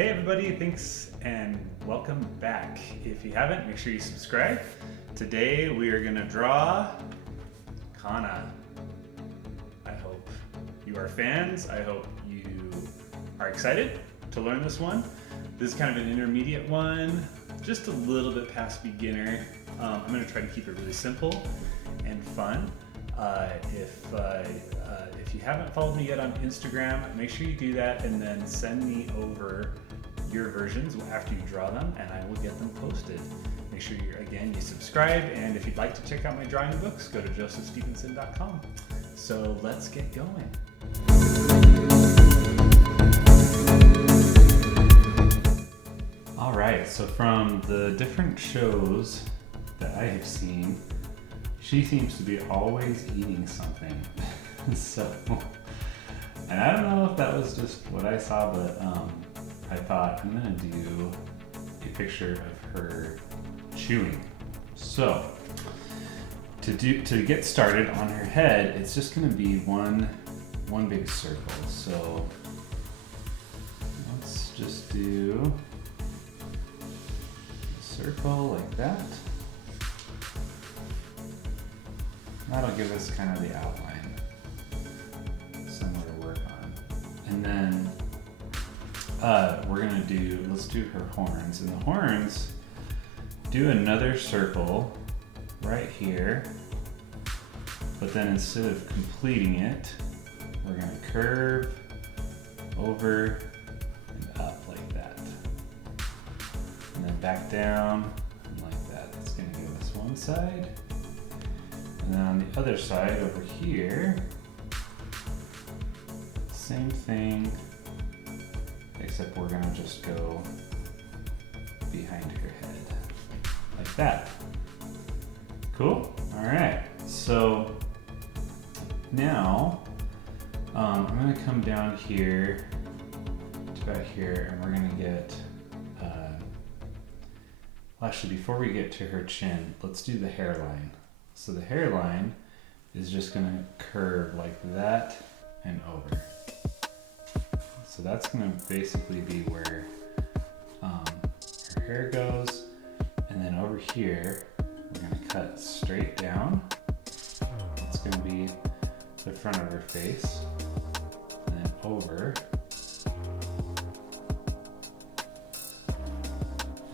Hey everybody, thanks and welcome back. If you haven't, make sure you subscribe. Today we are gonna draw Kanna. I hope you are fans. I hope you are excited to learn this one. This is kind of an intermediate one, just a little bit past beginner. I'm gonna try to keep it really simple and fun. If you haven't followed me yet on Instagram, make sure you do that and then send me over your versions after you draw them and I will get them posted. Make sure you subscribe, and if you'd like to check out my drawing books, go to josephstevenson.com. So let's get going. All right, so from the different shows that I have seen, she seems to be always eating something. So, and I don't know if that was just what I saw, but I thought I'm gonna do a picture of her chewing. So, to get started on her head, it's just gonna be one big circle. So let's just do a circle like that. That'll give us kind of the outline, somewhere to work on. And then let's do her horns. And the horns, do another circle right here, but then instead of completing it, we're gonna curve over and up like that. And then back down and like that. That's gonna give us one side. And then on the other side over here, same thing, except we're gonna just go behind her head, like that. Cool? All right, so now I'm gonna come down here to about here, and we're gonna get, well, actually before we get to her chin, let's do the hairline. So the hairline is just gonna curve like that and over. So that's gonna basically be where her hair goes. And then over here, we're gonna cut straight down. It's gonna be the front of her face. And then over.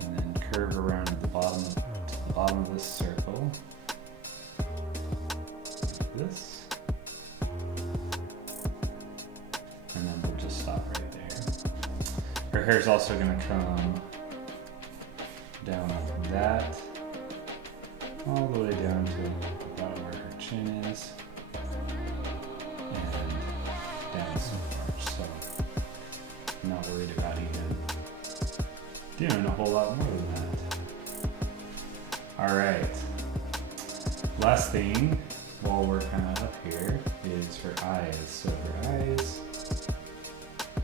And then curve around to the bottom of this circle. This, and then we'll just stop right there. Her hair is also going to come down like that, all the way down to about where her chin is, and down so far. So I'm not worried about even doing a whole lot more than that. All right, last thing while we're kind of up here is her eyes. So her eyes,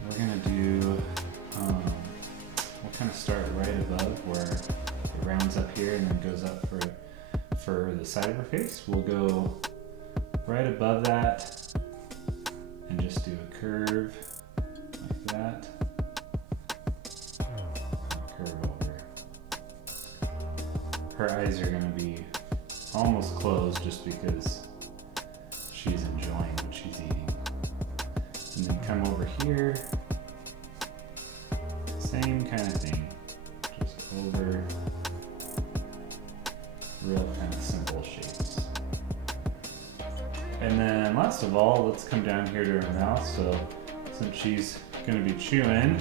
we're gonna do, we'll kind of start right above where it rounds up here and then goes up for the side of her face. We'll go right above that and just do a curve like that. Curve over. Her eyes are gonna be almost closed just because she's enjoying what she's eating. And then come over here, same kind of thing, just over, real kind of simple shapes. And then last of all, let's come down here to her mouth. So since she's gonna be chewing,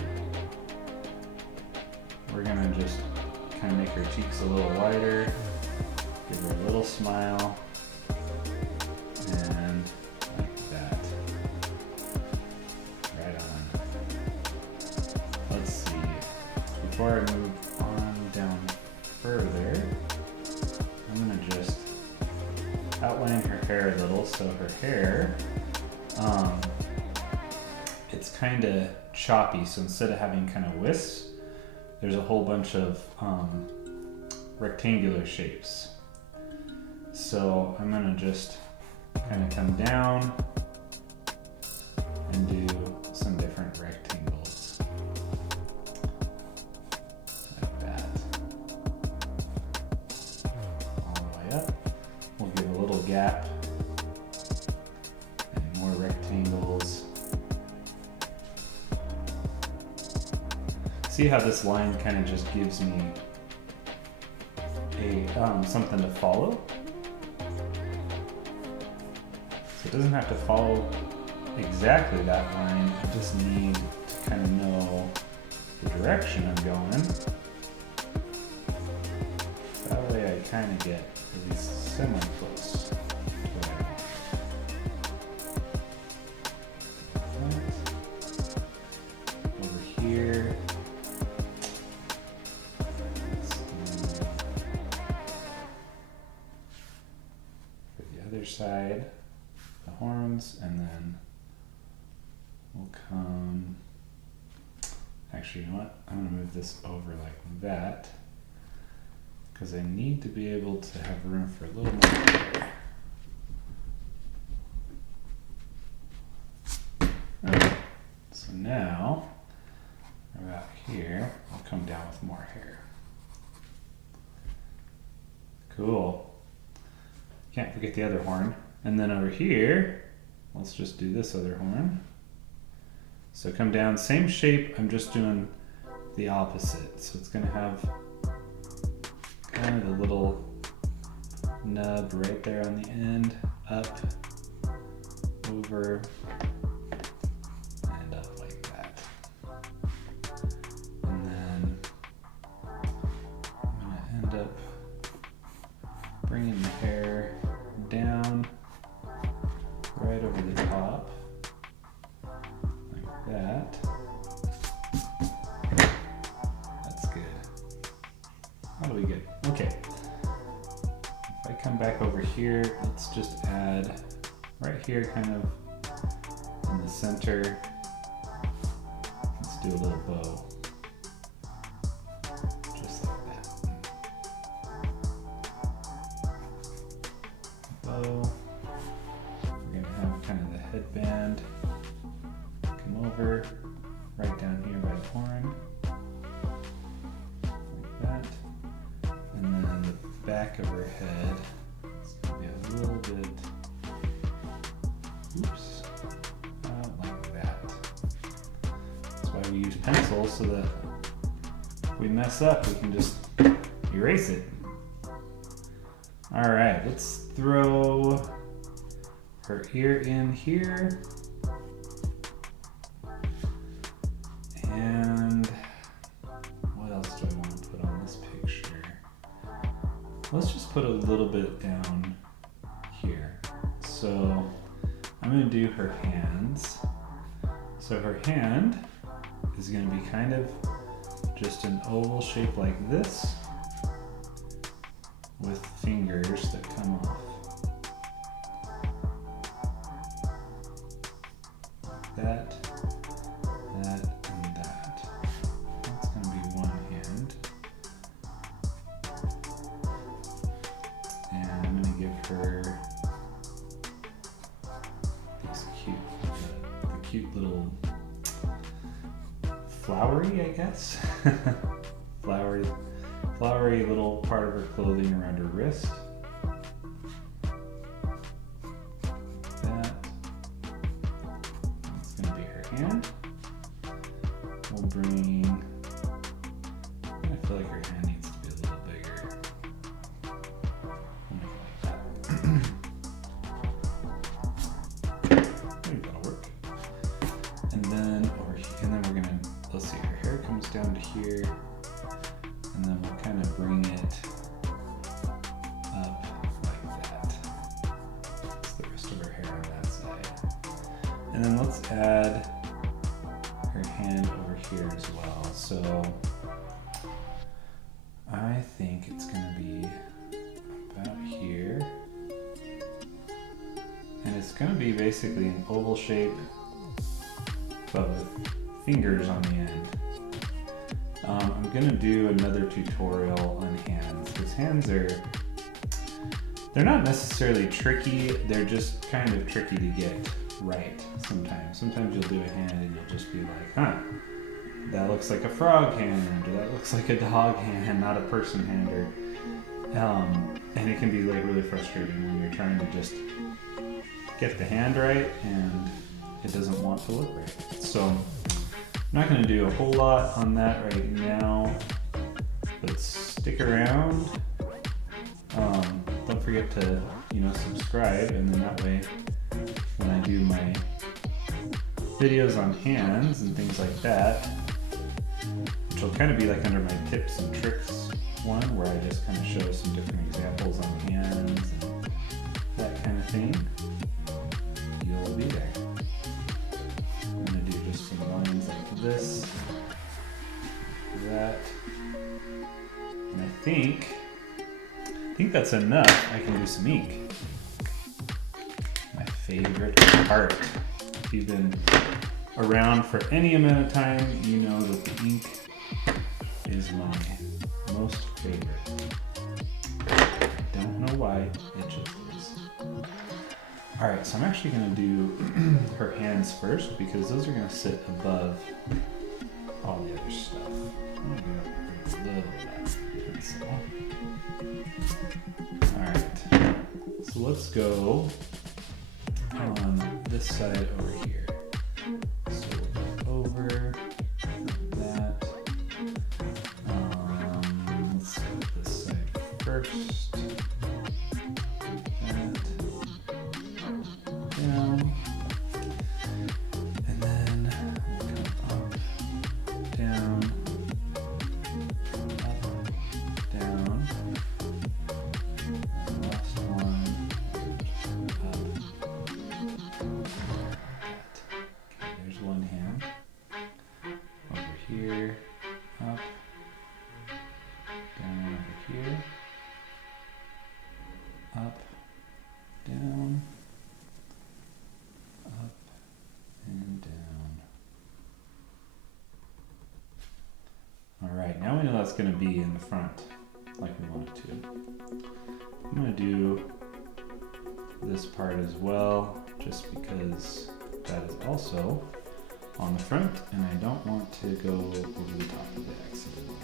we're gonna just kind of make her cheeks a little wider, give her a little smile, and like that. Right on. Let's see. Before I move on down further, I'm gonna just outline her hair a little. So her hair, it's kind of choppy. So instead of having kind of wisps, there's a whole bunch of rectangular shapes. So I'm gonna just kind of come down and do some different rectangles. gap and more rectangles. See how this line kind of just gives me a something to follow? So it doesn't have to follow exactly that line. I just need to kind of know the direction I'm going. That way I kind of get at least semi-close to what I want. Over here. For the other side, the horns, and then we'll come. Actually, you know what? I'm gonna move this over like that because I need to be able to have room for a little more hair. Okay. So now, about here, I'll come down with more hair. Cool. Can't forget the other horn. And then over here, let's just do this other horn. So come down, same shape, I'm just doing the opposite. So it's gonna have kind of a little nub right there on the end, up, over, and up like that. And then I'm gonna end up bringing the hair down right over the top. That. That's good. That'll be good. Okay. If I come back over here, let's just add right here, kind of in the center. Let's do a little bow. Just like that. Bow. We're going to have kind of the headband. Over right down here by the horn, like that, and then the back of her head is going to be a little bit, oops, like that. That's why we use pencils, so that if we mess up, we can just erase it. All right, let's throw her ear in here. And what else do I want to put on this picture? Let's just put a little bit down here. So I'm going to do her hands. So her hand is going to be kind of just an oval shape like this with fingers that come off. That. Her these cute little flowery, I guess. flowery little part of her clothing around her wrist. That's gonna be her hand. We'll bring. I feel like her hand needs to be a little bigger. Let's see, her hair comes down to here, and then we'll kind of bring it up like that. That's the rest of her hair on that side. And then let's add her hand over here as well. So I think it's gonna be about here. And it's gonna be basically an oval shape, but with fingers on the end. I'm gonna do another tutorial on hands, because hands they're not necessarily tricky, they're just kind of tricky to get right sometimes. Sometimes you'll do a hand and you'll just be like, huh, that looks like a frog hand, or that looks like a dog hand, not a person hand, And it can be like really frustrating when you're trying to just get the hand right and it doesn't want to look right. So I'm not going to do a whole lot on that right now, but stick around. Don't forget to, subscribe, and then that way when I do my videos on hands and things like that, which will kind of be like under my tips and tricks one, where I just kind of show some different examples on hands and that kind of thing, you'll be there. I'm going to do just some lines like this, that, and I think that's enough. I can do some ink. My favorite part. If you've been around for any amount of time, you know that the ink is my most favorite. I don't know why, it just is. Alright, so I'm actually going to do her hands first because those are going to sit above all the other stuff. I'm going to get a little of that pencil. Alright, so let's go on this side over here. So we'll go over that. Let's go this side first. That. Down. And then we'll come up, down, up, down. And the last one, up. Okay, there's one hand. Over here, up, down over here, up, down, up, and down. Alright, now we know that's going to be in the front, like we want it to. I'm going to do this part as well, just because that is also on the front, and I don't want to go over the top of it accidentally.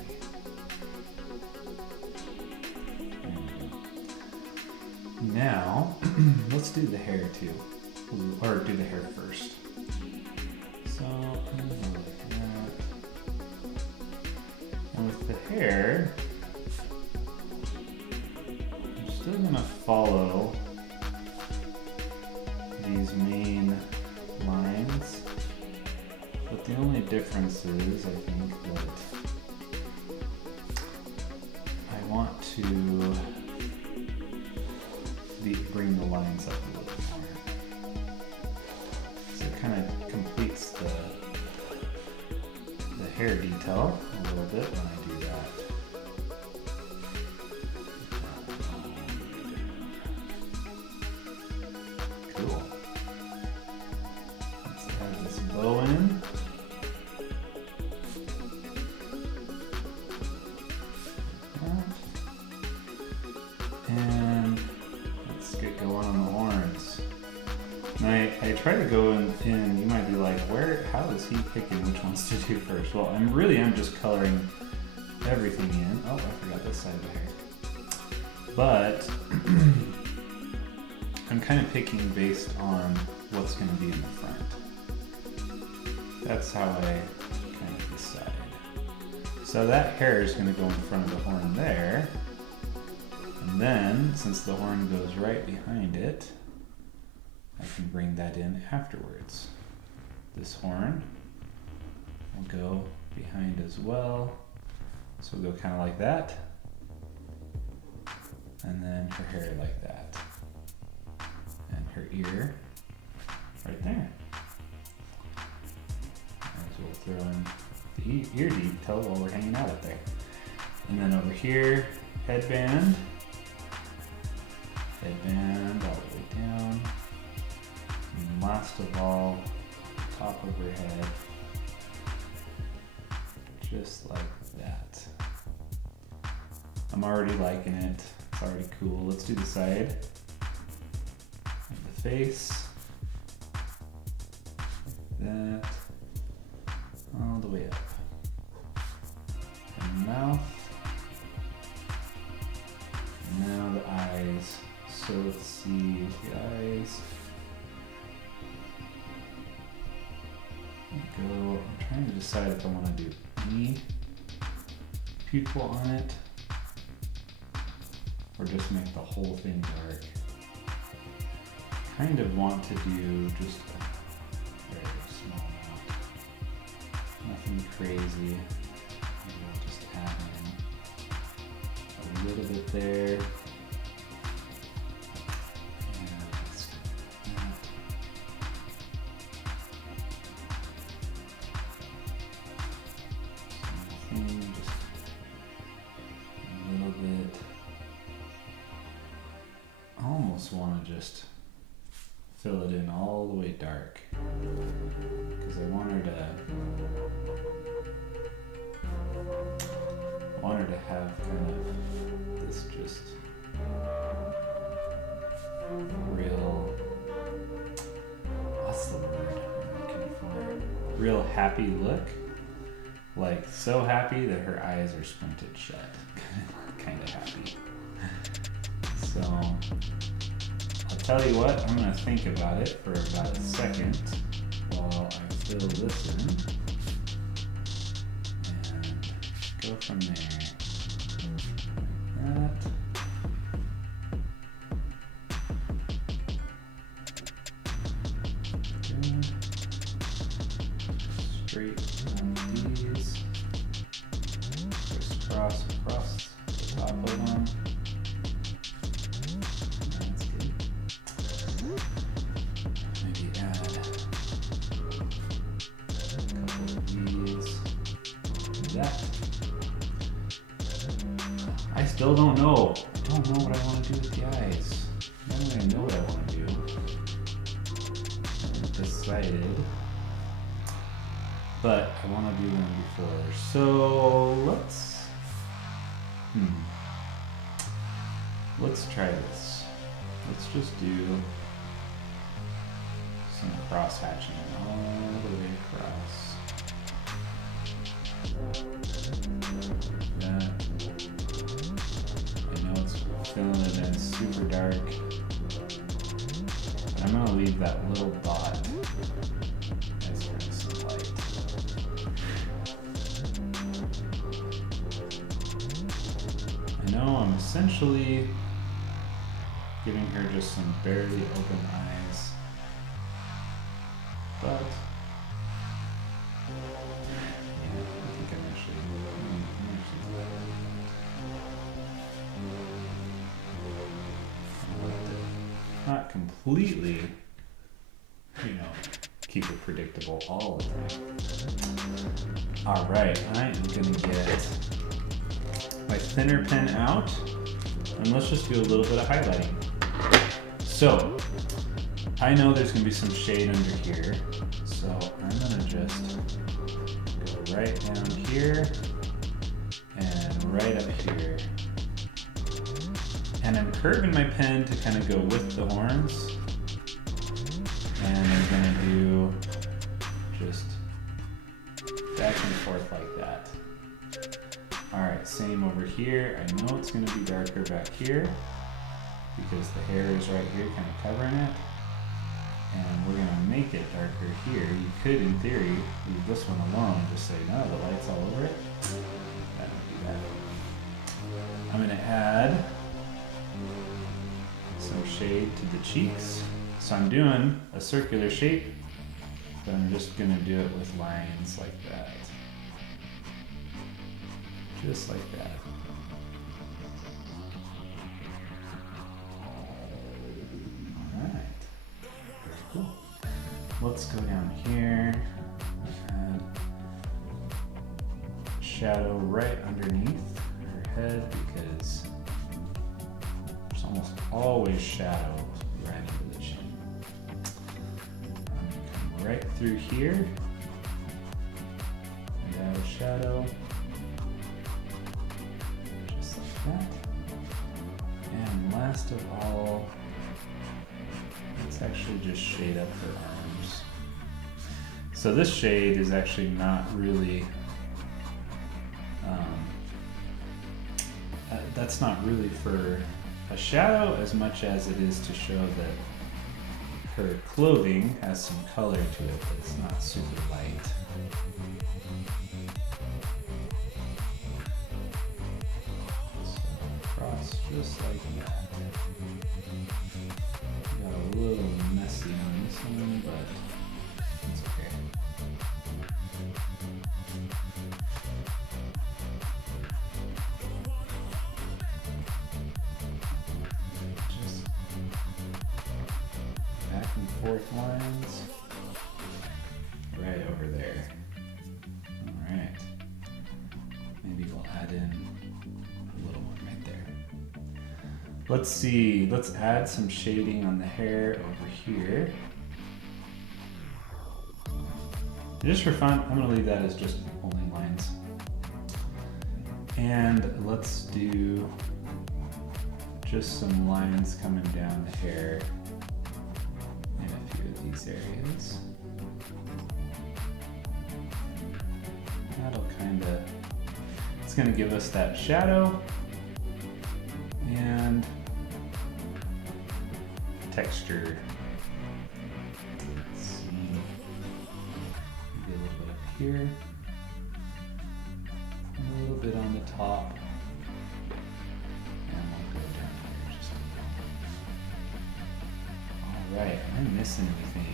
Now, let's do the hair too, or do the hair first. So, I'm going to go like that. And with the hair, I'm still going to follow these main lines, but the only difference is, I think, that I want to bring the lines up a little more. So it kind of completes the hair detail a little bit when I do that. Cool. Let's add this bow in. And let's get going on the horns. And I try to go in, you might be like, how is he picking which ones to do first? Well, I'm just coloring everything in. Oh, I forgot this side of the hair. But I'm kind of picking based on what's going to be in the front. That's how I kind of decide. So that hair is going to go in front of the horn there. And then, since the horn goes right behind it, I can bring that in afterwards. This horn will go behind as well. So we'll go kind of like that. And then her hair like that. And her ear right there. So we'll throw in the ear detail while we're hanging out up there. And then over here, headband. Headband all the way down. And last of all, top of her head. Just like that. I'm already liking it. It's already cool. Let's do the side of the face. Like that. All the way up. And mouth. So let's see the eyes. Go. I'm trying to decide if I want to do any pupil on it or just make the whole thing dark. Kind of want to do just a very small amount. Nothing crazy. Maybe I'll just add in a little bit there. Want to just fill it in all the way dark because I want her to have kind of this just real, what's the word I'm looking for? Real happy look, like so happy that her eyes are squinted shut. Kind of happy. So tell you what, I'm going to think about it for about a second while I fill this in and go from there. Like that. Good. Straight on these. Crisscross across the top of them. Maybe add a couple of these. That. I still don't know. I don't know what I want to do with the eyes. I don't even know what I want to do. I haven't decided. But I want to do them before. So let's try this. Let's just do some cross hatching all the way across. That. I know it's filling it in super dark, but I'm gonna leave that little dot as kind of some light. I know I'm essentially giving her just some barely open eyes. But yeah, I think I'm actually not completely, keep it predictable all the time. All right, I am gonna get my thinner pen out, and let's just do a little bit of highlighting. So I know there's gonna be some shade under here, so I'm gonna just go right down here and right up here. And I'm curving my pen to kind of go with the horns. And I'm gonna do just back and forth like that. All right, same over here. I know it's gonna be darker back here because the hair is right here kind of covering it. And we're gonna make it darker here. You could, in theory, leave this one alone and just say, no, the light's all over it. That would be bad. I'm gonna add some shade to the cheeks. So I'm doing a circular shape, but I'm just gonna do it with lines like that. Just like that. Cool. Let's go down here and shadow right underneath her head because there's almost always shadow right under the chin. Come right through here and add a shadow just like that. And last of all, let's actually just shade up her arms. So this shade is actually not really, that's not really for a shadow as much as it is to show that her clothing has some color to it, but it's not super light. So cross just like that. Got a little messy on this one, but it's okay. Just back and forth lines right over there. All right. Maybe we'll add in a little one right there. Let's see, let's add some shading on the hair over here. Just for fun, I'm gonna leave that as just only lines. And let's do just some lines coming down the hair in a few of these areas. That'll kinda, it's gonna give us that shadow and texture. Let's see, maybe a little bit up here, a little bit on the top, and we'll go down here just a little. All right, am I missing anything?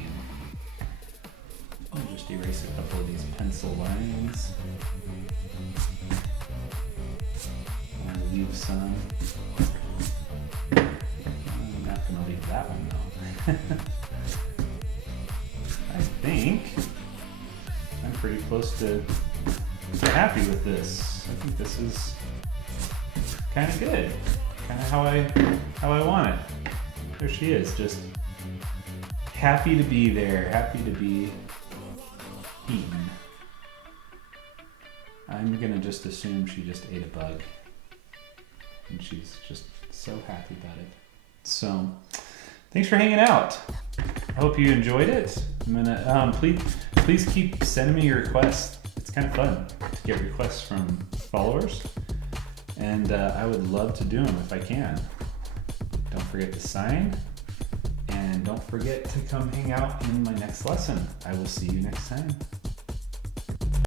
I'll just erase a couple of these pencil lines. I'll leave some. I'm not gonna leave that one though. I think I'm pretty close to happy with this. I think this is kind of good, kind of how I want it. There she is, just happy to be there, happy to be eaten. I'm gonna just assume she just ate a bug, and she's just so happy about it. So, thanks for hanging out. I hope you enjoyed it. I'm gonna please keep sending me your requests. It's kind of fun to get requests from followers, and I would love to do them if I can. Don't forget to sign, and don't forget to come hang out in my next lesson. I will see you next time.